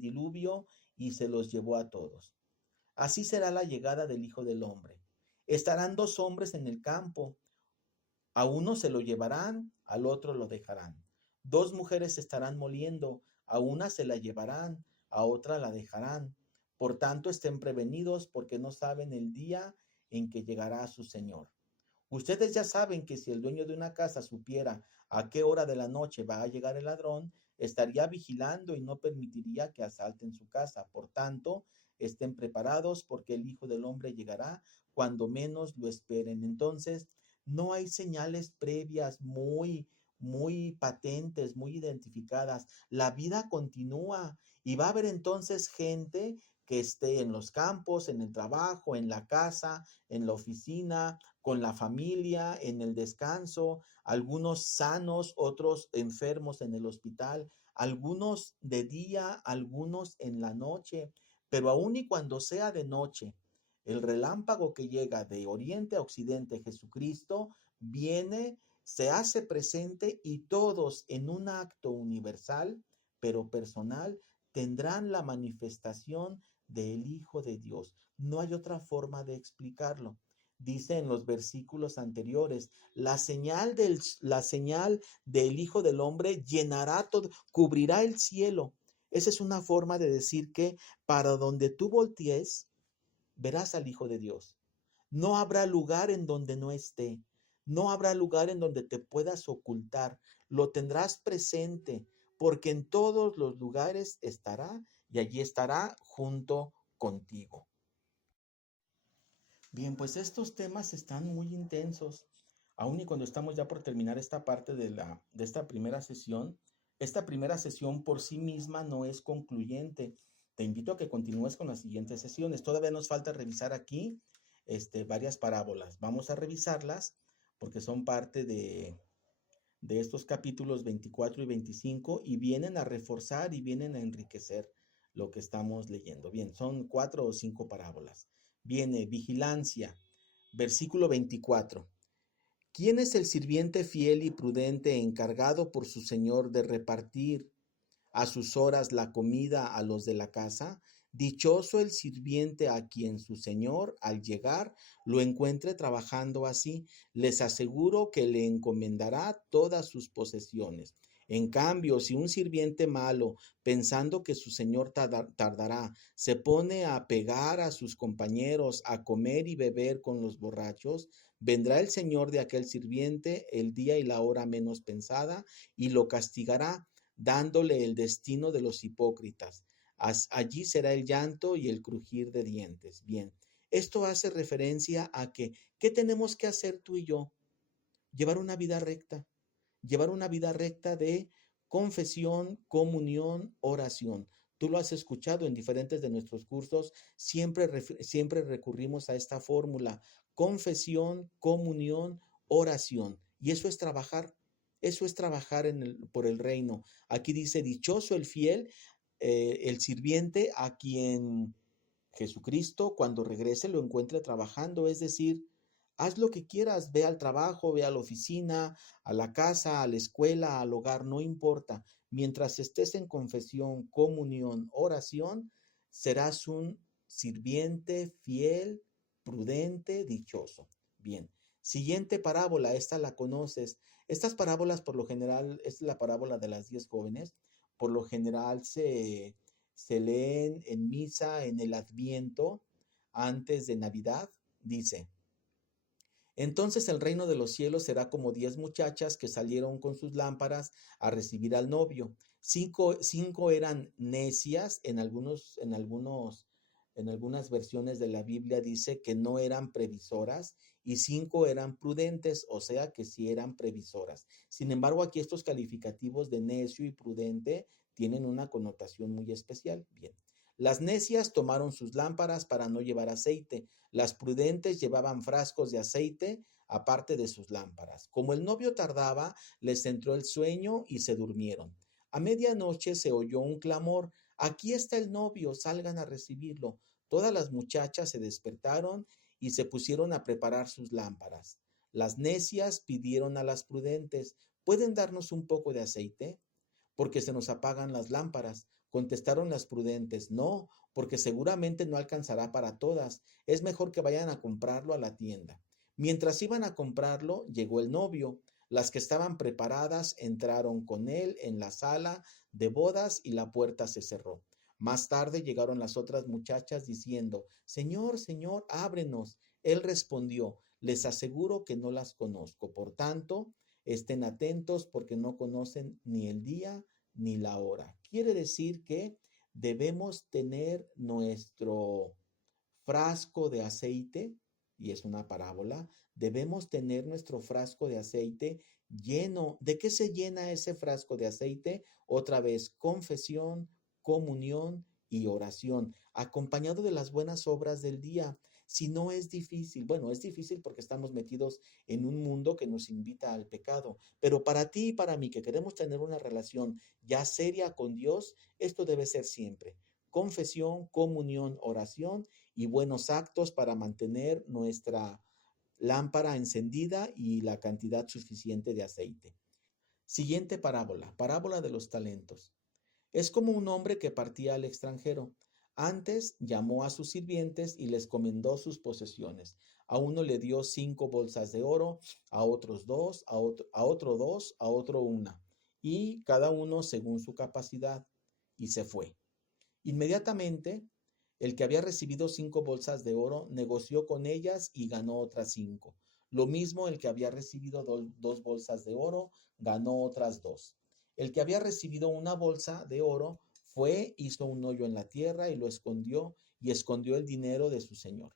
diluvio y se los llevó a todos. Así será la llegada del Hijo del Hombre. Estarán dos hombres en el campo, a uno se lo llevarán, al otro lo dejarán. Dos mujeres estarán moliendo, a una se la llevarán, a otra la dejarán. Por tanto, estén prevenidos porque no saben el día en que llegará su Señor. Ustedes ya saben que si el dueño de una casa supiera a qué hora de la noche va a llegar el ladrón, estaría vigilando y no permitiría que asalten su casa. Por tanto, estén preparados porque el Hijo del Hombre llegará cuando menos lo esperen. Entonces, no hay señales previas muy patentes, muy identificadas. La vida continúa y va a haber entonces gente que esté en los campos, en el trabajo, en la casa, en la oficina, con la familia, en el descanso, algunos sanos, otros enfermos en el hospital, algunos de día, algunos en la noche, pero aun y cuando sea de noche, el relámpago que llega de oriente a occidente, Jesucristo, viene, se hace presente y todos en un acto universal, pero personal, tendrán la manifestación del Hijo de Dios. No hay otra forma de explicarlo. Dice en los versículos anteriores, la señal del Hijo del Hombre llenará todo, cubrirá el cielo. Esa es una forma de decir que para donde tú voltees, verás al Hijo de Dios. No habrá lugar en donde no esté. No habrá lugar en donde te puedas ocultar. Lo tendrás presente, porque en todos los lugares estará y allí estará junto contigo. Bien, pues estos temas están muy intensos. Aún y cuando estamos ya por terminar esta parte de esta primera sesión por sí misma no es concluyente. Te invito a que continúes con las siguientes sesiones. Todavía nos falta revisar aquí varias parábolas. Vamos a revisarlas porque son parte de estos capítulos 24 y 25 y vienen a reforzar y vienen a enriquecer lo que estamos leyendo. Bien, son 4 o 5 parábolas. Viene vigilancia, versículo 24. ¿Quién es el sirviente fiel y prudente encargado por su señor de repartir a sus horas la comida a los de la casa? Dichoso el sirviente a quien su señor, al llegar, lo encuentre trabajando así. Les aseguro que le encomendará todas sus posesiones. En cambio, si un sirviente malo, pensando que su señor tardará, se pone a pegar a sus compañeros, a comer y beber con los borrachos, vendrá el señor de aquel sirviente el día y la hora menos pensada y lo castigará, dándole el destino de los hipócritas. Allí será el llanto y el crujir de dientes. Bien, esto hace referencia a que, ¿qué tenemos que hacer tú y yo? Llevar una vida recta de confesión, comunión, oración. Tú lo has escuchado en diferentes de nuestros cursos, siempre recurrimos a esta fórmula, confesión, comunión, oración. Y eso es trabajar por el reino. Aquí dice, dichoso el fiel, el sirviente a quien Jesucristo cuando regrese lo encuentre trabajando, es decir, haz lo que quieras, ve al trabajo, ve a la oficina, a la casa, a la escuela, al hogar, no importa. Mientras estés en confesión, comunión, oración, serás un sirviente fiel, prudente, dichoso. Bien, siguiente parábola, esta la conoces. Estas parábolas por lo general, es la parábola de las 10 jóvenes, por lo general se leen en misa en el Adviento antes de Navidad. Dice, entonces el reino de los cielos será como 10 muchachas que salieron con sus lámparas a recibir al novio. Cinco eran necias, en algunas versiones de la Biblia dice que no eran previsoras y 5 eran prudentes, o sea que sí eran previsoras. Sin embargo, aquí estos calificativos de necio y prudente tienen una connotación muy especial. Bien. Las necias tomaron sus lámparas para no llevar aceite. Las prudentes llevaban frascos de aceite aparte de sus lámparas. Como el novio tardaba, les entró el sueño y se durmieron. A medianoche se oyó un clamor. Aquí está el novio, salgan a recibirlo. Todas las muchachas se despertaron y se pusieron a preparar sus lámparas. Las necias pidieron a las prudentes, ¿pueden darnos un poco de aceite? Porque se nos apagan las lámparas. Contestaron las prudentes, no, porque seguramente no alcanzará para todas. Es mejor que vayan a comprarlo a la tienda. Mientras iban a comprarlo, llegó el novio. Las que estaban preparadas entraron con él en la sala de bodas y la puerta se cerró. Más tarde llegaron las otras muchachas diciendo, Señor, Señor, ábrenos. Él respondió, les aseguro que no las conozco. Por tanto, estén atentos porque no conocen ni el día ni la hora. Quiere decir que debemos tener nuestro frasco de aceite, y es una parábola, debemos tener nuestro frasco de aceite lleno. ¿De qué se llena ese frasco de aceite? Otra vez, confesión, comunión y oración, acompañado de las buenas obras del día. Si no es difícil, bueno, es difícil porque estamos metidos en un mundo que nos invita al pecado, pero para ti y para mí que queremos tener una relación ya seria con Dios, esto debe ser siempre. Confesión, comunión, oración y buenos actos para mantener nuestra lámpara encendida y la cantidad suficiente de aceite. Siguiente parábola, parábola de los talentos. Es como un hombre que partía al extranjero. Antes llamó a sus sirvientes y les comendó sus posesiones. A uno le dio 5 bolsas de oro, a otros 2, a otro 2, a otro 1, y cada uno según su capacidad, y se fue. Inmediatamente, el que había recibido 5 bolsas de oro negoció con ellas y ganó otras 5. Lo mismo el que había recibido 2 bolsas de oro ganó otras 2. El que había recibido una bolsa de oro fue, hizo un hoyo en la tierra y lo escondió, y escondió el dinero de su señor.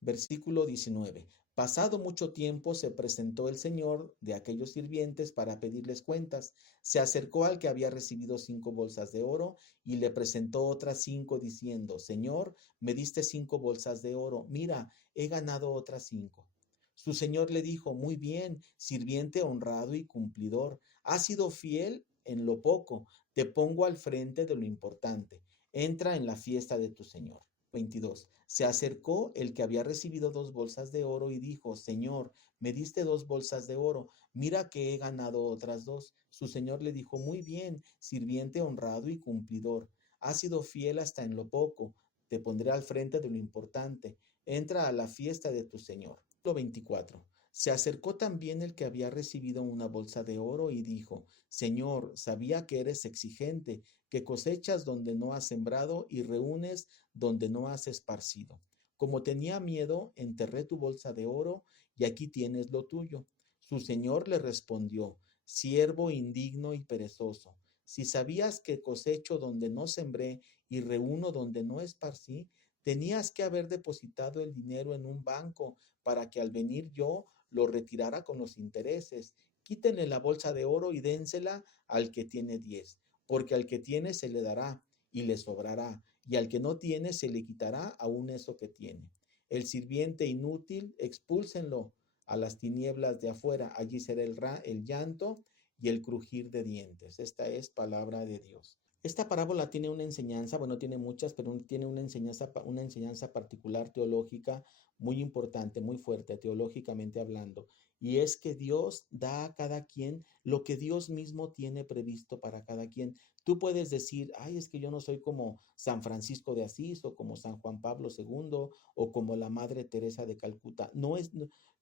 Versículo 19. Pasado mucho tiempo se presentó el señor de aquellos sirvientes para pedirles cuentas. Se acercó al que había recibido 5 bolsas de oro y le presentó otras 5 diciendo, Señor, me diste 5 bolsas de oro. Mira, he ganado otras 5. Su señor le dijo, muy bien, sirviente honrado y cumplidor. Has sido fiel en lo poco. Te pongo al frente de lo importante. Entra en la fiesta de tu señor. 22. Se acercó el que había recibido 2 bolsas de oro y dijo, Señor, me diste 2 bolsas de oro, mira que he ganado otras 2. Su señor le dijo, muy bien, sirviente honrado y cumplidor, has sido fiel hasta en lo poco, te pondré al frente de lo importante, entra a la fiesta de tu señor. 24. Se acercó también el que había recibido una bolsa de oro y dijo, Señor, sabía que eres exigente, que cosechas donde no has sembrado y reúnes donde no has esparcido. Como tenía miedo, enterré tu bolsa de oro y aquí tienes lo tuyo. Su señor le respondió, siervo indigno y perezoso, si sabías que cosecho donde no sembré y reúno donde no esparcí, tenías que haber depositado el dinero en un banco para que al venir yo lo retirara con los intereses. quítenle la bolsa de oro y dénsela al que tiene 10, porque al que tiene se le dará y le sobrará, y al que no tiene se le quitará aún eso que tiene. El sirviente inútil, expúlsenlo a las tinieblas de afuera, allí será el llanto y el crujir de dientes. Esta es palabra de Dios. Esta parábola tiene una enseñanza, bueno, tiene muchas, pero tiene una enseñanza particular teológica muy importante, muy fuerte, teológicamente hablando. Y es que Dios da a cada quien lo que Dios mismo tiene previsto para cada quien. Tú puedes decir, ay, es que yo no soy como San Francisco de Asís o como San Juan Pablo II o como la Madre Teresa de Calcuta.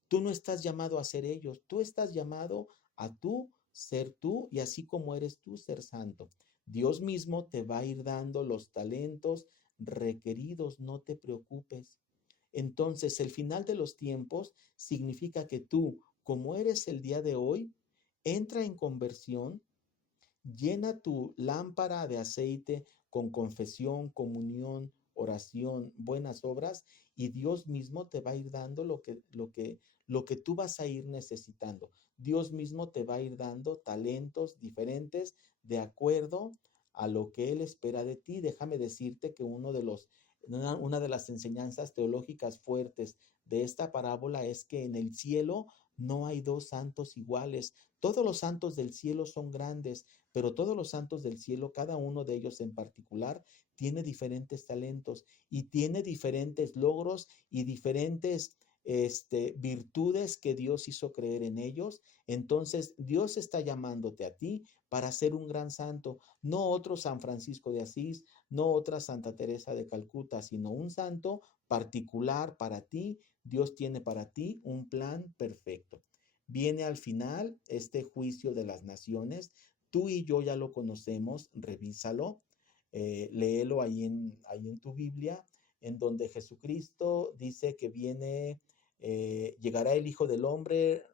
Tú no estás llamado a ser ellos, tú estás llamado a tú ser tú y así como eres tú, ser santo. Dios mismo te va a ir dando los talentos requeridos, no te preocupes. Entonces, el final de los tiempos significa que tú, como eres el día de hoy, entra en conversión, llena tu lámpara de aceite con confesión, comunión, oración, buenas obras, y Dios mismo te va a ir dando lo que tú vas a ir necesitando. Dios mismo te va a ir dando talentos diferentes de acuerdo a lo que Él espera de ti. Déjame decirte que una de las enseñanzas teológicas fuertes de esta parábola es que en el cielo no hay dos santos iguales. Todos los santos del cielo son grandes, pero todos los santos del cielo, cada uno de ellos en particular, tiene diferentes talentos y tiene diferentes logros y diferentes virtudes que Dios hizo creer en ellos. Entonces, Dios está llamándote a ti para ser un gran santo, no otro San Francisco de Asís, no otra Santa Teresa de Calcuta, sino un santo particular para ti. Dios tiene para ti un plan perfecto. Viene al final este juicio de las naciones. Tú y yo ya lo conocemos, revísalo, léelo ahí en tu Biblia, en donde Jesucristo dice que llegará el Hijo del Hombre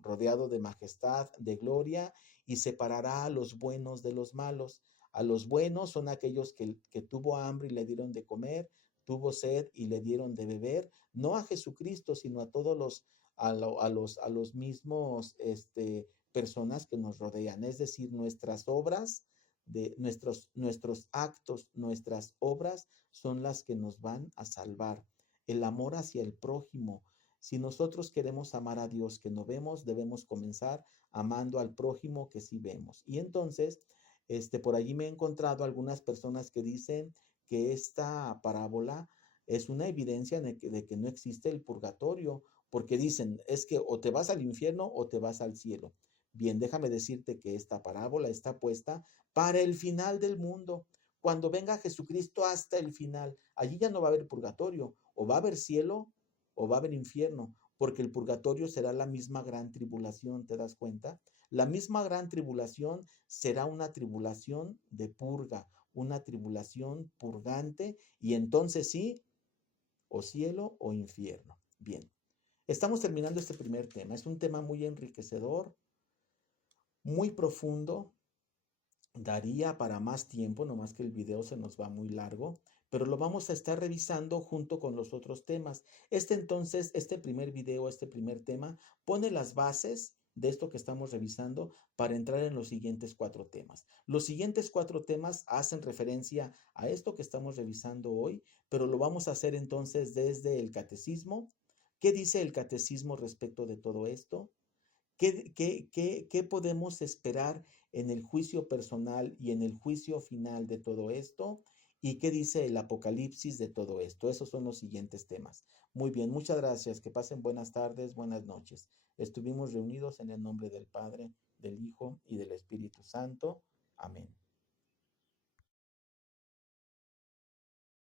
rodeado de majestad, de gloria, y separará a los buenos de los malos. A los buenos son aquellos que tuvo hambre y le dieron de comer, tuvo sed y le dieron de beber, no a Jesucristo, sino a todos a los mismos personas que nos rodean, es decir, nuestras obras, nuestros actos, nuestras obras son las que nos van a salvar. El amor hacia el prójimo. Si nosotros queremos amar a Dios que no vemos, debemos comenzar amando al prójimo que sí vemos. Y entonces, por allí me he encontrado algunas personas que dicen que esta parábola es una evidencia de que no existe el purgatorio, porque dicen, es que o te vas al infierno o te vas al cielo. Bien, déjame decirte que esta parábola está puesta para el final del mundo. Cuando venga Jesucristo hasta el final, allí ya no va a haber purgatorio, o va a haber cielo o va a haber infierno, porque el purgatorio será la misma gran tribulación, ¿te das cuenta? La misma gran tribulación será una tribulación de purga, una tribulación purgante, y entonces sí, o cielo o infierno. Bien, estamos terminando este primer tema. Es un tema muy enriquecedor, muy profundo, daría para más tiempo, no más que el video se nos va muy largo, pero lo vamos a estar revisando junto con los otros temas. Este primer video, este primer tema, pone las bases de esto que estamos revisando para entrar en los siguientes 4 temas. Los siguientes 4 temas hacen referencia a esto que estamos revisando hoy, pero lo vamos a hacer entonces desde el catecismo. ¿Qué dice el catecismo respecto de todo esto? ¿Qué podemos esperar en el juicio personal y en el juicio final de todo esto? ¿Y qué dice el Apocalipsis de todo esto? Esos son los siguientes temas. Muy bien, muchas gracias. Que pasen buenas tardes, buenas noches. Estuvimos reunidos en el nombre del Padre, del Hijo y del Espíritu Santo. Amén.